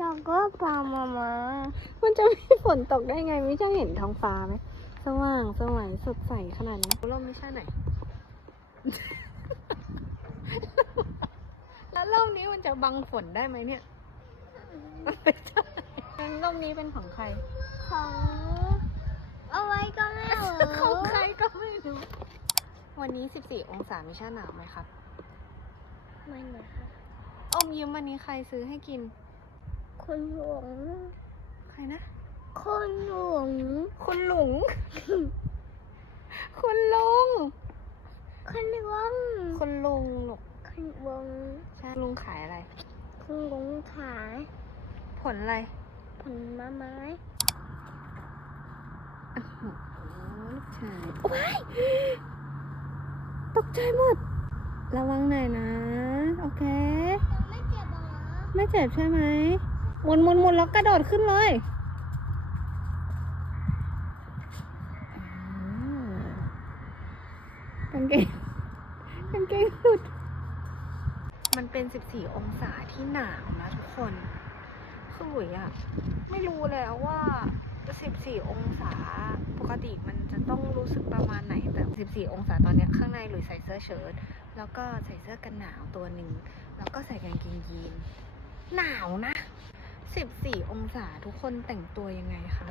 จะก็ปลามา มันจะมีฝนตกได้ไงไม่ใช่เห็นท้องฟ้าไหมสว่างสวยสดใสขนาดนี้ร่มไม่ใช่ไหน แล้วร่มนี้มันจะบังฝนได้ไหมเนี่ยไม่ใช่ร่มนี้เป็นของใคร ของเอาไว้ก็แม่เหรอ ของใครก็ไม่รู้วันนี้14องศาไม่ใช่หนาวไหมครับ ไม่เหรอคะ อมยิ้มวันนี้ใครซื้อให้กิน คุณหลวง ใครนะ คุณหลวง คุณหลุง คุณลุง คุณหลวง คุณลุงลูก คุณหลวง ใช่ลุงขายอะไร คุณหลวงขาย ผลอะไร ผลไม้ โอ้โหลูกชายโอ้ยตกใจหมด ระวังหน่อยนะ โอเค ไม่เจ็บเหรอ ไม่เจ็บใช่ไหมหมุนหมุนหมุนแล้วกระโดดขึ้นเลยกางเกงหลุด มันเป็น14องศาที่หนาวนะทุกคนคือหลุยอะไม่รู้แล้วว่า14องศาปกติมันจะต้องรู้สึกประมาณไหนแต่14องศาตอนเนี้ยข้างในหลุยใส่เสื้อเชิ้ตแล้วก็ใส่เสื้อกันหนาวตัวหนึ่งแล้วก็ใส่กางเกงยีนหนาวนะ14องศาทุกคนแต่งตัวยังไงคะ